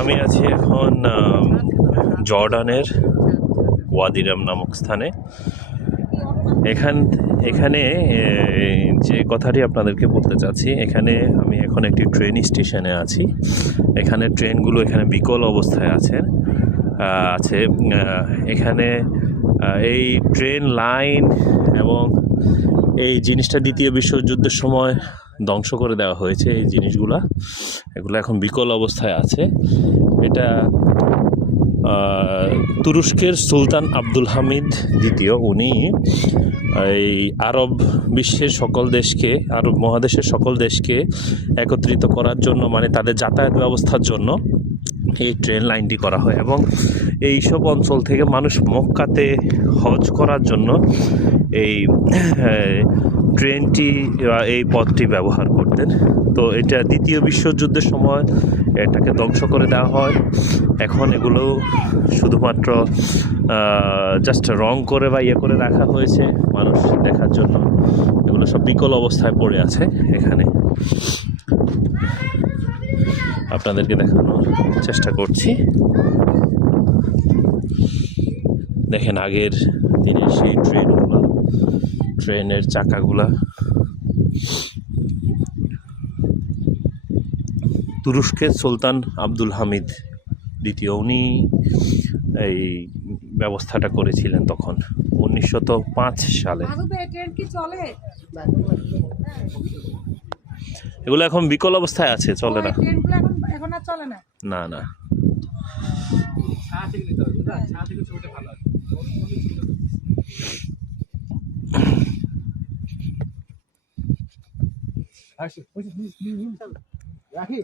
আমি আছি এখন জর্ডানের ওয়াদিরাম নামক স্থানে। এখানে যে কথাটি আপনাদেরকে বলতে চাচ্ছি, এখানে আমি এখন একটি ট্রেন স্টেশনে আছি। এখানে ট্রেনগুলো এখানে বিকল অবস্থায় আছে। এখানে এই ট্রেন লাইন এবং এই জিনিসটা দ্বিতীয় বিশ্বযুদ্ধের সময় ধ্বংস করে দেওয়া হয়েছে। এই এগুলো এখন বিকল অবস্থায় আছে। এটা তুরস্কের সুলতান আব্দুল হামিদ দ্বিতীয়, উনি এই আরব মহাদেশের সকল দেশকে একত্রিত করার জন্য, মানে তাদের যাতায়াত ব্যবস্থার জন্য এই ট্রেন লাইনটি করা হয়। এবং এই সব অঞ্চল থেকে মানুষ মক্কাতে হজ করার জন্য এই ট্রেনটি এই পথটি ব্যবহার করতেন। তো এটা দ্বিতীয় বিশ্বযুদ্ধের সময় এটাকে ধ্বংস করে দেওয়া হয়। এখন এগুলো শুধুমাত্র জাস্ট রং করে বা ইয়ে করে রাখা হয়েছে মানুষ দেখার জন্য। এগুলো সব বিকল অবস্থায় পড়ে আছে। এখানে আপনাদেরকে দেখানোর চেষ্টা করছি। দেখেন আগের দিনের সেই ট্রেনের চাকাগুলা। তুরস্কের সুলতান আব্দুল হামিদ দ্বিতীয়, উনি এই ব্যবস্থাটা করেছিলেন তখন 1905 সালে। এগুলো এখন বিকল অবস্থায় আছে, চলে না। না না রাখি